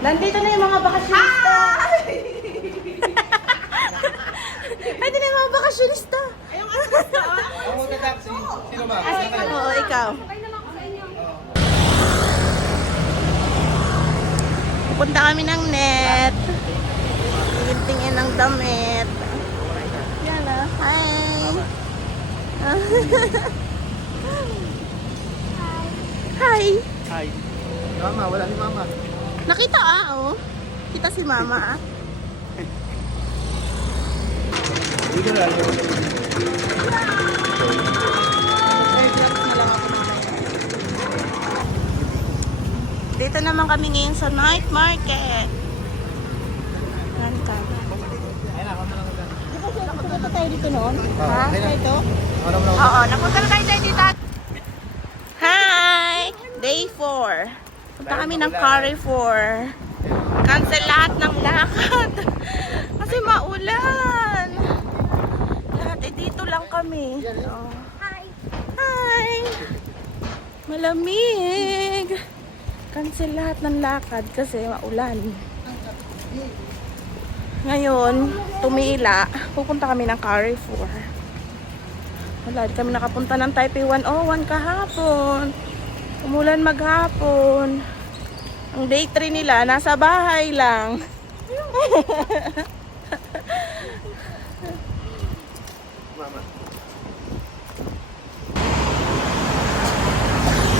Nandito na yung mga bakasyonista. Nandito na yung mga bakasyonista. Ako magta-taxi. Sino ba? Oo, ikaw. Pupunta kami ng net. Tingin-tingin ng damit. Yan ah. Hi. Hi. Hi. Mama, wala ni mama. Nakita oh. Kita si mama ah. Dito na. Dito naman kami ngayon sa night market. Yan ka. Ayun na, kamo lang ka. Napunta tayo dito noon? Ha? ayun na. Ito? Ano mo lang. Oo, napunta na tayo dito. Hi! Day 4. Punta kami ng Carrefour. Cancel lahat ng lakad. Kasi maulan. Lahat dito lang kami. Oh. Hi! Hi! Malamig. Cancel lahat ng lakad kasi maulan. Ngayon, tumila. Pupunta kami ng Carrefour. Wala, di kami nakapunta ng Taipei 101 kahapon. Umulan maghapon. Ang day 3 nila, nasa bahay lang. Mama.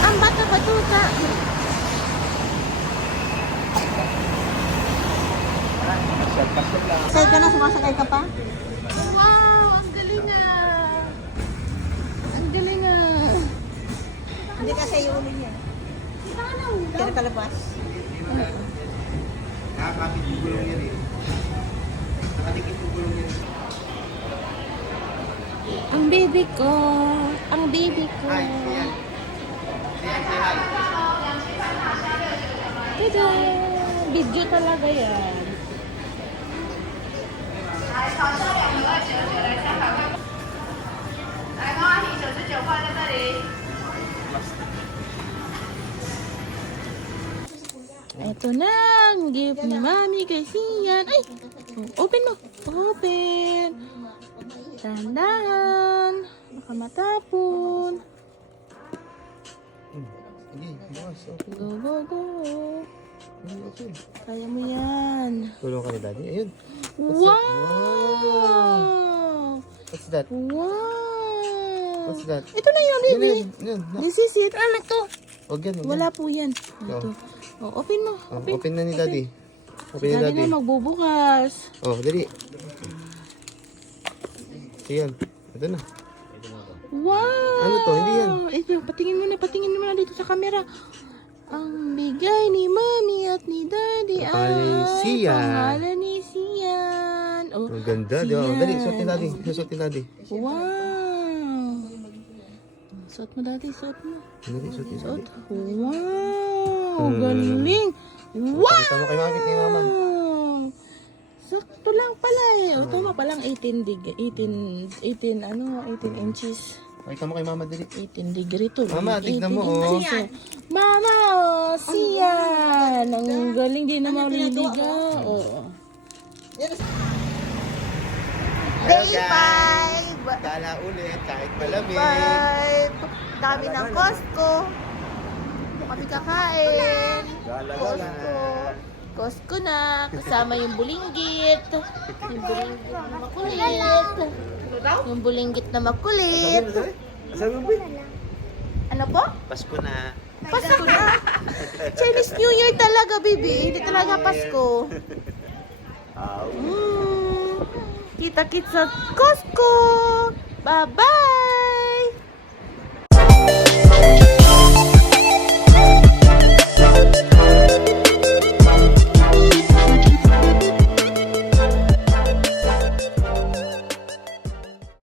Ang bata-batuta. Pasok lang. Sakay ka na? Sumasakay ka pa? Wow! Ang galing ah! Ang galing ah! Hindi kasi yung ulo niya. Kaya kalabas. Nakakapit yung gulong yan eh. Nakadikit yung gulong yan. Ang baby ko! Ang baby ko! Hi, siyan. Siyan, say hi. Tada! Video talaga yan. Ito na, ang gift ni Mami kay Sian. Ay! Oh, open mo. Open. Dahan-dahan. Baka matapon. Sige, bukas. Okay. Go, go, go. Okay. Kaya mo yan. Tulong ka ni daddy. Ayun. Wow! What's that? Wow! What's that? Ito na yun, baby. Yun. This is it. Ano to? Huwag yan. Wala po yan. Ito. Oh, open mo. Open. Open na ni daddy. Open ni Daddy daddy. na magbubukas. Oh, dali. Siyan. Ito na. Wow! Ano to? Hindi yan. Ito, patingin mo na dito sa camera. Ang bigay ni Mami at ni Daddy Pangalan ni Sian. pangalan ni Sian. Oh, Ang ganda. Di ba? Sian. Dali, suot ni daddy. Suot ni daddy. Wow! Suot mo, Daddy. Suot mo. Dali, suot ni Suot. daddy. Wow! Galing! Wow! Pakita mo kay mami, kay mama. Sakto lang pala eh. O, tama palang 18 inches. Pakita mo kay mama, dali. 18 degree to. Mama, tignan mo, 18 oh. inches. Mama, oh, Sian. Ang galing din na maliligaw. Oh. Hello, Day guys. 5. Gala ulit, kahit malamig. 5. Dami ng Costco. Kami kakain. Gala, Costco. Costco na. Kasama yung bulinggit. Yung bulinggit na makulit. Yung bulinggit na makulit. Sabi mo, Bin? Ano po? Pasko na. Pasko na. Chinese New Year talaga, baby. Hindi talaga Pasko. Kita-kits sa Costco. Bye-bye.